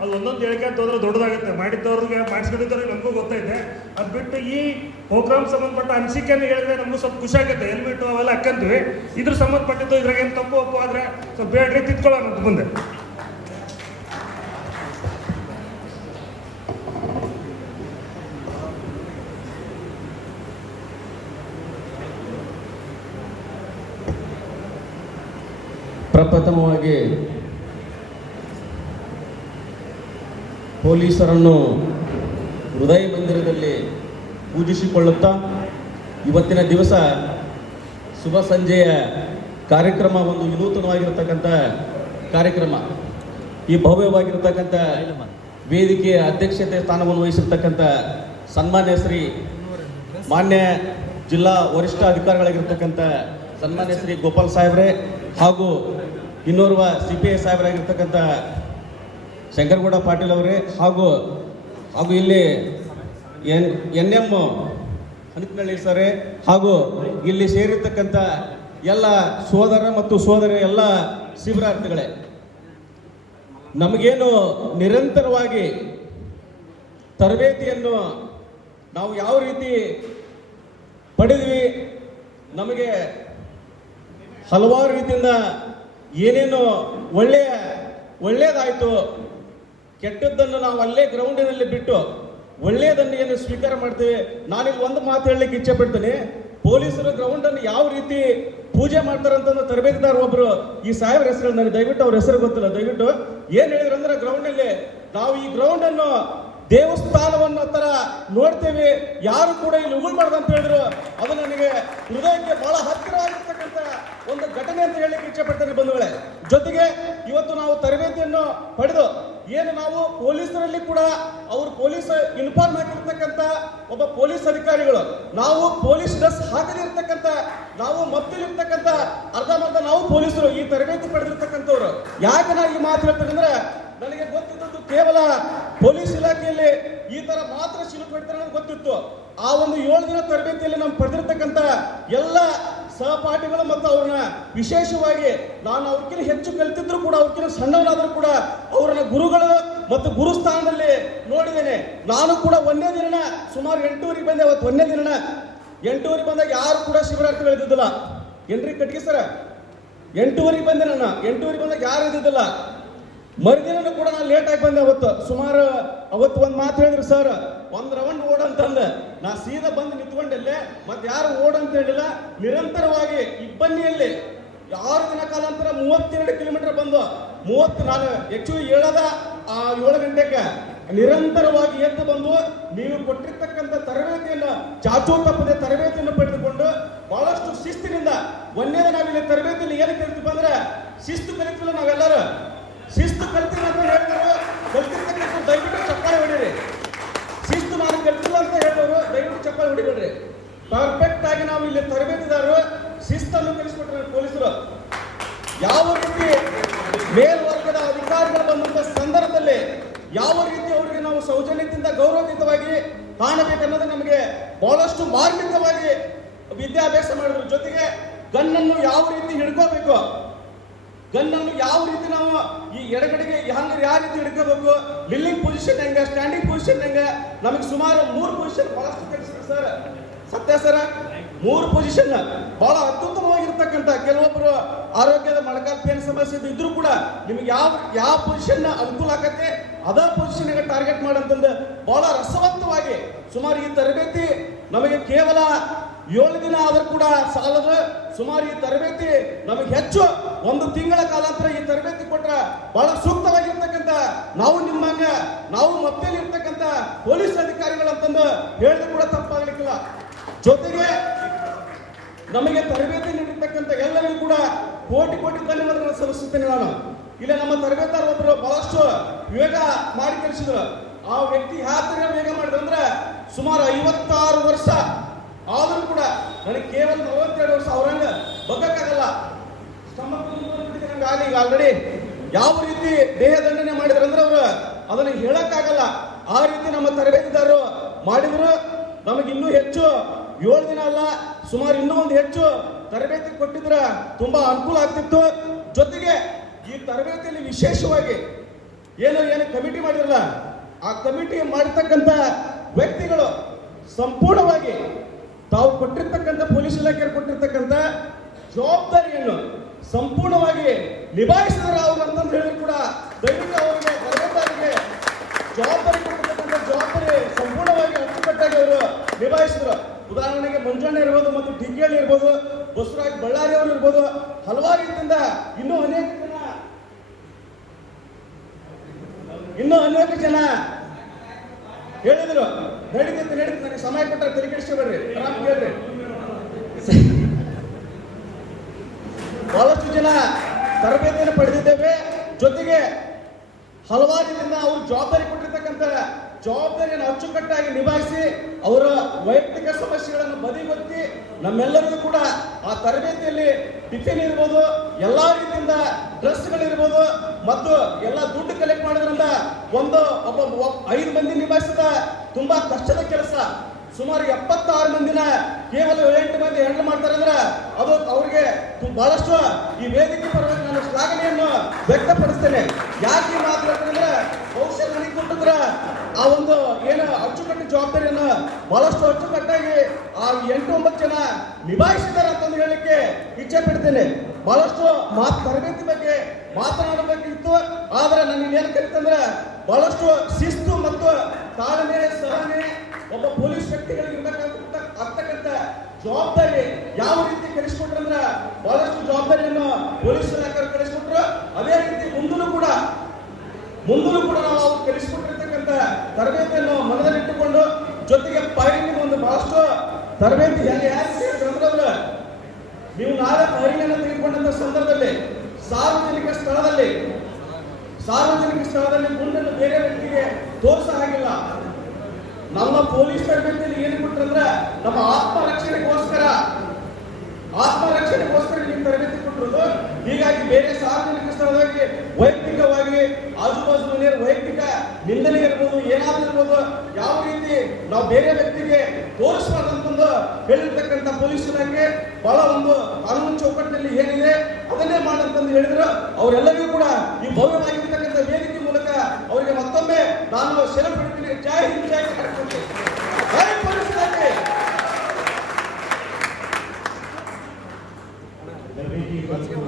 ಅದು ಒಂದೊಂದು ಹೇಳಿಕೆ ಹೋದ್ರೆ ದೊಡ್ಡದಾಗುತ್ತೆ. ಮಾಡಿದ್ದವ್ರಿಗೆ ಮಾಡಿಸ್ಕೊಂಡಿದ್ದವ್ರಿಗೆ ನಮಗೂ ಗೊತ್ತೈತೆ. ಅದು ಬಿಟ್ಟು ಈ ಪ್ರೋಗ್ರಾಮ್ ಸಂಬಂಧಪಟ್ಟ ಅನಿಸಿಕೆಯನ್ನು ಹೇಳಿದ್ರೆ ನಮಗೂ ಸ್ವಲ್ಪ ಖುಷಿ ಆಗುತ್ತೆ. ಹೆಲ್ಮೆಟ್ ಅವೆಲ್ಲ ಹಾಕಂತೀವಿ. ಇದ್ರ ಸಂಬಂಧಪಟ್ಟಿದ್ದು ಇದ್ರಾಗ ಏನು ತಪ್ಪು ಒಪ್ಪು ಆದರೆ ಸ್ವಲ್ಪ ಬೇಡ್ರಿ ತಿದ್ಕೊಳ್ಳೋಣ ಅಂತ ಮುಂದೆ. ಪ್ರಪ್ರಥಮವಾಗಿ ಪೊಲೀಸರನ್ನು ಹೃದಯ ಮಂದಿರದಲ್ಲಿ ಪೂಜಿಸಿಕೊಳ್ಳುತ್ತಾ ಇವತ್ತಿನ ದಿವಸ ಶುಭ ಸಂಜೆಯ ಕಾರ್ಯಕ್ರಮ ಒಂದು ವಿನೂತನವಾಗಿರತಕ್ಕಂಥ ಕಾರ್ಯಕ್ರಮ. ಈ ಭವ್ಯವಾಗಿರತಕ್ಕಂಥ ವೇದಿಕೆಯ ಅಧ್ಯಕ್ಷತೆ ಸ್ಥಾನವನ್ನು ವಹಿಸಿರ್ತಕ್ಕಂಥ ಸನ್ಮಾನ್ಯ ಶ್ರೀ ಮಾನ್ಯ ಜಿಲ್ಲಾ ವರಿಷ್ಠ ಅಧಿಕಾರಿಗಳಾಗಿರ್ತಕ್ಕಂಥ ಸನ್ಮಾನ್ಯ ಶ್ರೀ ಗೋಪಾಲ್ ಸಾಹೇಬ್ರೆ ಹಾಗೂ ಇನ್ನೋರ್ವ CPI ಸಾಹೇಬರಾಗಿರ್ತಕ್ಕಂಥ ಶಂಕರಗೌಡ ಪಾಟೀಲ್ ಅವರೇ ಹಾಗೂ ಇಲ್ಲಿ NM ಹನಕನಹಳ್ಳಿ ಸರೇ ಹಾಗೂ ಇಲ್ಲಿ ಸೇರಿರ್ತಕ್ಕಂಥ ಎಲ್ಲ ಸೋದರ ಮತ್ತು ಸೋದರಿ ಎಲ್ಲ ಶಿಬಿರಾರ್ಥಿಗಳೇ, ನಮಗೇನು ನಿರಂತರವಾಗಿ ತರಬೇತಿಯನ್ನು ನಾವು ಯಾವ ರೀತಿ ಪಡೆದ್ವಿ, ನಮಗೆ ಹಲವಾರು ರೀತಿಯಿಂದ ಏನೇನು ಒಳ್ಳೆಯದಾಯಿತು, ಕೆಟ್ಟದ್ದನ್ನು ನಾವು ಅಲ್ಲೇ ಗ್ರೌಂಡಿನಲ್ಲಿ ಬಿಟ್ಟು ಒಳ್ಳೆಯದನ್ನು ಏನು ಸ್ವೀಕಾರ ಮಾಡ್ತೇವೆ. ನಾನಿಲ್ಲಿ ಒಂದು ಮಾತು ಹೇಳಲಿಕ್ಕೆ ಇಚ್ಛೆ ಪಡ್ತೇನೆ. ಪೊಲೀಸರು ಗ್ರೌಂಡನ್ನು ಯಾವ ರೀತಿ ಪೂಜೆ ಮಾಡ್ತಾರಂತಂದು ತರಬೇತಿದಾರ ಒಬ್ಬರು ಈ ಸಾಹೇಬ್ರ ಹೆಸರು ನನಗೆ ದಯವಿಟ್ಟು ಅವ್ರ ಹೆಸರು ಗೊತ್ತಿಲ್ಲ, ದಯವಿಟ್ಟು ಏನು ಹೇಳಿದ್ರು ಅಂದ್ರೆ ಗ್ರೌಂಡ್ನಲ್ಲಿ ನಾವು ಈ ಗ್ರೌಂಡನ್ನು ದೇವಸ್ಥಾನವನ್ನು ತರ ನೋಡ್ತೇವೆ, ಯಾರು ಕೂಡ ಇಲ್ಲಿ ಉಗುಳ್ಬಾರ್ದು ಅಂತ ಹೇಳಿದ್ರು. ಅದು ನನಗೆ ಹೃದಯಕ್ಕೆ ಬಹಳ ಹತ್ತಿರ ಆಗಿರ್ತಕ್ಕಂಥ ಒಂದು ಘಟನೆ ಅಂತ ಹೇಳಲಿಕ್ಕೆ ಇಚ್ಛೆ ಪಡ್ತೇನೆ ಬಂಧುಗಳೇ. ಜೊತೆಗೆ ಇವತ್ತು ನಾವು ತರಬೇತಿಯನ್ನು ಪಡೆದು ಏನು ನಾವು ಪೊಲೀಸರಲ್ಲಿ ಕೂಡ ಅವರು ಪೊಲೀಸ್ ಯೂನಿಫಾರ್ಮ್ ಹಾಕಿರ್ತಕ್ಕಂಥ ಒಬ್ಬ ಪೊಲೀಸ್ ಅಧಿಕಾರಿಗಳು, ನಾವು ಪೊಲೀಸ್ ಡ್ರೆಸ್ ಹಾಕದಿರ್ತಕ್ಕಂಥ, ನಾವು ಮತ್ತಲಿರ್ತಕ್ಕಂಥ ಅರ್ಧಮರ್ಧ ನಾವು ಪೊಲೀಸರು ಈ ತರಬೇತಿ ಪಡೆದಿರ್ತಕ್ಕಂಥವ್ರು. ಯಾಕೆ ನಾ ಈ ಮಾತು ಹೇಳ್ತೇನೆ ಅಂದ್ರೆ ನನಗೆ ಗೊತ್ತಿದ್ದದ್ದು ಕೇವಲ ಪೊಲೀಸ್ ಇಲಾಖೆಯಲ್ಲಿ ಈ ತರ ಮಾತ್ರ ಸಿಲುಕೊಡ್ತಾರೆ ಅನ್ನೋದು ಗೊತ್ತಿತ್ತು. ಆ ಒಂದು 7 ದಿನ ತರಬೇತಿಯಲ್ಲಿ ನಾವು ಪಡೆದಿರ್ತಕ್ಕಂಥ ಎಲ್ಲ ಸಹಪಾಠಿಗಳು ಮತ್ತು ಅವ್ರನ್ನ ವಿಶೇಷವಾಗಿ ನಾನು ಅವ್ರಿಗಿಂತ ಹೆಚ್ಚು ಕಲಿತಿದ್ರು ಕೂಡ, ಅವ್ರಿಗಿಂತ ಸಣ್ಣವರಾದರೂ ಕೂಡ ಅವರನ್ನ ಗುರುಗಳು ಮತ್ತು ಗುರುಸ್ಥಾನದಲ್ಲಿ ನೋಡಿದ್ದೇನೆ. ನಾನು ಕೂಡ 1ನೇ ದಿನ ಸುಮಾರು 8ೂವರೆಗೆ ಬಂದೆ. ಅವತ್ತು 1ನೇ ದಿನ 8ೂವರೆಗೆ ಬಂದಾಗ ಯಾರು ಕೂಡ ಶಿಬಿರಾರ್ಥಿಗಳು ಇದ್ದಿದ್ದಿಲ್ಲ. ಏನ್ರಿ ಕಟ್ಗೆ ಸರ 8ೂವರೆಗೆ ಬಂದೆ. ನಾನು 8ೂವರೆಗೆ ಬಂದಾಗ ಯಾರು ಇದ್ದಿದ್ದಿಲ್ಲ. ಮರುದಿನೂ ಕೂಡ ನಾನು ಲೇಟ್ ಆಗಿ ಬಂದೆ. ಅವತ್ತು ಒಂದು ಮಾತು ಹೇಳಿದ್ರು ಸರ್, 1 ರೌಂಡ್ ಓಡಂತಂದೆ. ನಾ ಸೀದಾ ಬಂದು ನಿಂತ್ಕೊಂಡಲ್ಲೇ, ಮತ್ತೆ ಯಾರು ಓಡಂತ ಹೇಳಿಲ್ಲ. ನಿರಂತರವಾಗಿ ಇಬ್ಬನಿಯಲ್ಲಿ 6 ದಿನ ಕಾಲಾಂತರ 32 ಕಿಲೋಮೀಟರ್ ಬಂದು 30 ನಾನು ಆಕ್ಚುಲಿ ಹೇಳದ 7 ಗಂಟೆಗೆ ನಿರಂತರವಾಗಿ ಎದ್ದು ಬಂದು ನೀವು ಕೊಟ್ಟಿರ್ತಕ್ಕಂಥ ತರಬೇತಿಯನ್ನು ಚಾಚೂ ತಪ್ಪದೆ ತರಬೇತಿಯನ್ನು ಪಡೆದುಕೊಂಡು ಬಹಳಷ್ಟು ಶಿಸ್ತಿನಿಂದ 1ನೇ ದಿನ ನಾವಿಲ್ಲಿ ತರಬೇತಿಯಲ್ಲಿ ಏನು ಕಲಿತೀವಿ ಅಂದ್ರೆ ಶಿಸ್ತು ಕಲಿತಿಲ್ಲ. ನಾವೆಲ್ಲರೂ ಶಿಸ್ತು ಕಲ್ತಿಲ್ಲ ಅಂತ ಹೇಳಿದ್ರು, ಕಲ್ತಿರ್ತಕ್ಕಂಥ ದಯವಿಟ್ಟು ಚಪ್ಪಾಳೆ ಹೊಡೀರಿ. ಶಿಸ್ತು ನಾನು ಕಲ್ತಿಲ್ಲ ಅಂತ ಹೇಳಿದವರು ದಯವಿಟ್ಟು ಚಪ್ಪಾಳೆ ಹೊಡಿಬೇಡ್ರಿ. ಪರ್ಫೆಕ್ಟ್ ಆಗಿ ನಾವು ಇಲ್ಲಿ ತರಬೇತಿದಾರರು ಶಿಸ್ತನ್ನು ಕಲಿಸ್ಬಿಟ್ರೆ ಪೊಲೀಸರು ಯಾವ ರೀತಿ ಮೇಲ್ವರ್ಗದ ಅಧಿಕಾರಿಗಳು ಬಂದಂತ ಸಂದರ್ಭದಲ್ಲಿ ಯಾವ ರೀತಿ ಅವರಿಗೆ ನಾವು ಸೌಜನ್ಯದಿಂದ ಗೌರವಯುತವಾಗಿ ಕಾಣಬೇಕನ್ನೋದು ನಮಗೆ ಬಹಳಷ್ಟು ಮಾರ್ಮಿಕವಾಗಿ ವಿದ್ಯಾಭ್ಯಾಸ ಮಾಡಿದ್ರು. ಜೊತೆಗೆ ಗನ್ನನ್ನು ಯಾವ ರೀತಿ ಹಿಡ್ಕೋಬೇಕು, ಗನ್ನನ್ನು ಯಾವ ರೀತಿ ನಾವು ಈ ಎಡಗಡೆಗೆ ಯಾವ ರೀತಿ ಹಿಡ್ಕೋಬೇಕು, ಲಿಲ್ಲಿಂಗ್ ಪೊಸಿಷನ್ ಹೆಂಗ, ಸ್ಟ್ಯಾಂಡಿಂಗ್ ಪೊಸಿಷನ್ ಹೆಂಗ, ನಮಗೆ ಸುಮಾರು 3 ಪೊಸಿಷನ್ ಬಹಳಷ್ಟು ಕಲಿಸಿದ್ರು ಸರ್. ಸತ್ಯ ಸರ 3 ಪೊಸಿಷನ್ ಬಹಳ ಅತ್ಯುತ್ತಮವಾಗಿರ್ತಕ್ಕಂಥ. ಕೆಲವೊಬ್ಬರು ಆರೋಗ್ಯದ ಮೊಣಕಾಲು ಪೇನ್ ಸಮಸ್ಯೆ ಇದ್ರೂ ಕೂಡ ನಿಮಗೆ ಯಾವ ಪೊಸಿಷನ್ ಅನುಕೂಲ ಆಗತ್ತೆ ಅದೇ ಪೊಸಿಷನ್ ಟಾರ್ಗೆಟ್ ಮಾಡಂತಂದು ಬಹಳ ರಸವಂತವಾಗಿ ಸುಮಾರು ಈ ತರಬೇತಿ ನಮಗೆ ಕೇವಲ 7 ದಿನ ಆದರೂ ಕೂಡ ಸಾಲದು. ಸುಮಾರು ಈ ತರಬೇತಿ ನಮಗೆ ಹೆಚ್ಚು 1 ತಿಂಗಳ ಕಾಲಾಂತರ ಈ ತರಬೇತಿ ಕೊಟ್ರ ಬಹಳ ಸೂಕ್ತವಾಗಿರ್ತಕ್ಕಂಥ, ನಾವು ನಿಮ್ಮಂಗ ನಾವು ಮತ್ತೇಲಿ ಇರ್ತಕ್ಕಂಥ ಪೊಲೀಸ್ ಅಧಿಕಾರಿಗಳಂತಂದು ಹೇಳಿದ್ರು ಕೂಡ ತಪ್ಪಾಗಲಿಕ್ಕಿಲ್ಲ. ಜೊತೆಗೆ ನಮಗೆ ತರಬೇತಿ ನೀಡಿರ್ತಕ್ಕಂಥ ಎಲ್ಲರಿಗೂ ಕೂಡ ಕೋಟಿ ಧನ್ಯವಾದಗಳನ್ನು ಸಲ್ಲಿಸುತ್ತೇನೆ. ನಾನು ಇಲ್ಲ ನಮ್ಮ ತರಬೇತಾರ ಒಬ್ಬರು ಬಹಳಷ್ಟು ವೇಗ ಮಾಡಿ ಕಲಿಸಿದ್ರು. ಆ ವ್ಯಕ್ತಿ ಯಾವ ವೇಗ ಮಾಡಿದ್ರೆ ಸುಮಾರು 56 ವರ್ಷ ಆದರೂ ಕೂಡ ನನಗೆ ಕೇವಲ 42 ವರ್ಷ ಅವ್ರಂಗ ಬಗ್ಗಕ್ಕಾಗಲ್ಲ. ಈಗ ಆಲ್ರೆಡಿ ಯಾವ ರೀತಿ ದೇಹ ದಂಡನೆ ಮಾಡಿದ್ರು ಅಂದ್ರೆ ಅವರು ಅದನ್ನು ಹೇಳಕ್ಕಾಗಲ್ಲ. ಆ ರೀತಿ ನಮ್ಮ ತರಬೇತಿದಾರರು ಮಾಡಿದ್ರು. ನಮಗೆ ಇನ್ನೂ ಹೆಚ್ಚು 7 ದಿನ ಅಲ್ಲ, ಸುಮಾರು ಇನ್ನೂ ಒಂದು ಹೆಚ್ಚು ತರಬೇತಿ ಕೊಟ್ಟಿದ್ರೆ ತುಂಬಾ ಅನುಕೂಲ ಆಗ್ತಿತ್ತು. ಜೊತೆಗೆ ಈ ತರಬೇತಿಯಲ್ಲಿ ವಿಶೇಷವಾಗಿ ಏನು ಕಮಿಟಿ ಮಾಡಿರಲ್ಲ, ಆ ಕಮಿಟಿ ಮಾಡಿರ್ತಕ್ಕಂಥ ವ್ಯಕ್ತಿಗಳು ಸಂಪೂರ್ಣವಾಗಿ ತಾವು ಕೊಟ್ಟಿರ್ತಕ್ಕಂಥ ಪೊಲೀಸ್ ಇಲಾಖೆಯವರು ಕೊಟ್ಟಿರ್ತಕ್ಕಂಥ ಜವಾಬ್ದಾರಿಯನ್ನು ಸಂಪೂರ್ಣವಾಗಿ ನಿಭಾಯಿಸಿದ್ರೆ ಅವರು ಅಂತಂದು ಹೇಳಿದ್ರು ಕೂಡ ದಯವಿಟ್ಟು ಅವರಿಗೆ ತರಬೇತಿಗೆ ಜವಾಬ್ದಾರಿ ಕೊಟ್ಟಿರ್ತಕ್ಕಂಥ ಜವಾಬ್ದಾರಿ ಸಂಪೂರ್ಣವಾಗಿ ಅಚ್ಚುಕಟ್ಟಾಗಿ ಅವರು ನಿಭಾಯಿಸಿದ್ರು. ಉದಾಹರಣೆಗೆ ಮಂಜಣ್ಣ ಇರ್ಬೋದು ಮತ್ತು ಡಿಗ್ಗೇಳಿ ಇರ್ಬೋದು, ಬಸವರಾಜ್ ಬಳ್ಳಾರಿ ಅವರು ಇರ್ಬೋದು, ಹಲವಾರು ರೀತಿಯಿಂದ ಇನ್ನೂ ಅನೇಕ ಜನ ಹೇಳಿದ್ರು. ನಡೀತೈತೆ ನನಗೆ ಸಮಯ ಕೊಟ್ಟರೆ ತೆರಿಗೆಡಿಸ್ಕೊಬೇಡ್ರಿ, ಆರಾಮ್ ಕೇಳ್ರಿ. ಬಹಳಷ್ಟು ಜನ ತರಬೇತಿಯನ್ನು ಪಡೆದಿದ್ದೇವೆ. ಜೊತೆಗೆ ಹಲವಾರು ರೀತಿಯಿಂದ ಅವರು ಜವಾಬ್ದಾರಿ ಕೊಟ್ಟಿರ್ತಕ್ಕಂಥ ಜವಾಬ್ದಾರಿಯನ್ನು ಅಚ್ಚುಕಟ್ಟಾಗಿ ನಿಭಾಯಿಸಿ ಅವರ ವೈಯಕ್ತಿಕ ಸಮಸ್ಯೆಗಳನ್ನು ಬದಿಗೊತ್ತಿ ನಮ್ಮೆಲ್ಲರಿಗೂ ಕೂಡ ಆ ತರಬೇತಿಯಲ್ಲಿ ಟಿಫಿನ್ ಇರ್ಬೋದು, ಎಲ್ಲಾ ರೀತಿಯಿಂದ ಡ್ರೆಸ್ಗಳಿರ್ಬೋದು ಮತ್ತು ಎಲ್ಲ ದುಡ್ಡು ಕಲೆಕ್ಟ್ ಮಾಡೋದ್ರಿಂದ ಒಬ್ಬ 5 ಮಂದಿ ನಿಭಾಯಿಸಿದ ತುಂಬಾ ಕಷ್ಟದ ಕೆಲಸ. ಸುಮಾರು 76 ಮಂದಿನ ಕೇವಲ 8 ಮಂದಿ ಹ್ಯಾಂಡಲ್ ಮಾಡ್ತಾರೆ ಅಂದ್ರೆ ಅದು ಅವರಿಗೆ ಬಹಳಷ್ಟು ಈ ವೇದಿಕೆ ಪರವಾಗಿ ನಾನು ಶ್ಲಾಘನೆಯನ್ನು ವ್ಯಕ್ತಪಡಿಸ್ತೇನೆ. ಯಾಕೆ ಈ ಮಾತು ಹೇಳ್ತಂದ್ರೆ ಬಹುಶಃ ನನಗೆ ಕೊಟ್ಟಿದ್ರ ಆ ಒಂದು ಏನು ಅಚ್ಚುಕಟ್ಟು ಜವಾಬ್ದಾರಿಯನ್ನು ಬಹಳಷ್ಟು ಅಚ್ಚುಕಟ್ಟಾಗಿ ಆ 8-9 ಜನ ನಿಭಾಯಿಸಿದ್ದಾರೆ ಅಂತಂದು ಹೇಳಲಿಕ್ಕೆ ಇಚ್ಛೆ ಪಡ್ತೇನೆ. ಬಹಳಷ್ಟು ತರಬೇತಿ ಬಗ್ಗೆ ಮಾತನಾಡಬೇಕಿತ್ತು, ಆದ್ರೆ ನನಗೆ ಏನು ಕರಿತಂದ್ರೆ ಬಹಳಷ್ಟು ಶಿಸ್ತು ಮತ್ತು ತಾಳ್ಮೆ, ಸಹನೆ ಒಬ್ಬ ಪೊಲೀಸ್ ವ್ಯಕ್ತಿಗಳಿಗೆ ಇರ್ತಕ್ಕಂಥ ಜವಾಬ್ದಾರಿ ಯಾವ ರೀತಿ ಕಲಿಸ್ಕೊಟ್ರಂದ್ರ ಬಹಳಷ್ಟು ಜವಾಬ್ದಾರಿಯನ್ನು ಪೊಲೀಸ್ ಇಲಾಖೆ ಕಲಿಸ್ಕೊಟ್ರು. ಅದೇ ರೀತಿ ಮುಂದೂ ಕೂಡ ನಾವು ಅವ್ರು ಕಲಿಸ್ಕೊಟ್ಟಿರ್ತಕ್ಕಂಥ ತರಬೇತಿಯನ್ನು ಮನದಲ್ಲಿಟ್ಟುಕೊಂಡು ಜೊತೆಗೆ ಫೈರಿಂಗ್ ಒಂದು ಬಹಳಷ್ಟು ತರಬೇತಿ ಯಾರು ನೀವು ನಾಳೆ ಫೈರಿಂಗ್ ಅನ್ನು ತೆಗೆದುಕೊಂಡಂತ ಸಂದರ್ಭದಲ್ಲಿ ಸಾರ್ವಜನಿಕ ಸ್ಥಳದಲ್ಲಿ ಗುಂಡನ್ನು ಬೇರೆ ವ್ಯಕ್ತಿಗೆ ತೋರಿಸ ಹಾಗಿಲ್ಲ. ನಮ್ಮ ಪೊಲೀಸ್ ತರಬೇತಿಯಲ್ಲಿ ಏನು ಕೊಟ್ಟರಂದ್ರೆ ನಮ್ಮ ಆತ್ಮರಕ್ಷಣೆಗೋಸ್ಕರ ನೀವು ತರಬೇತಿ ಕೊಟ್ಟಿರೋದು. ಹೀಗಾಗಿ ಬೇರೆ ಸಾರ್ವಜನಿಕ ಸ್ಥಳದಲ್ಲಿ ವೈಯಕ್ತಿಕವಾಗಿ ಆಜುಬಾಜು ಮನೆಯ ವೈಯಕ್ತಿಕ ನಿಂದನೆ ಇರ್ಬೋದು, ಏನಾದ್ರೂ ಇರ್ಬೋದು, ಯಾವ ರೀತಿ ನಾವು ಬೇರೆ ವ್ಯಕ್ತಿಗೆ ತೋರಿಸಬಾರ್ದಂತಂದು ಹೇಳಿರ್ತಕ್ಕಂಥ ಪೊಲೀಸ್ ಇಲಾಖೆ ಬಹಳ ಒಂದು ಕಾನೂನು ಚೌಕಟ್ಟಿನಲ್ಲಿ ಏನಿದೆ ಅದನ್ನೇ ಮಾಡಂತಂದು ಹೇಳಿದ್ರು. ಅವರೆಲ್ಲರಿಗೂ ಕೂಡ ಈ ಭವ್ಯವಾಗಿರ್ತಕ್ಕಂಥ ವೇದಿಕೆ ಮೂಲಕ ಅವರಿಗೆ ಮತ್ತೊಮ್ಮೆ ನಾನು ಸೆಲೆಬ್ರಿಟಿ ಜೈ ಹಿಂದ್ ಜೈ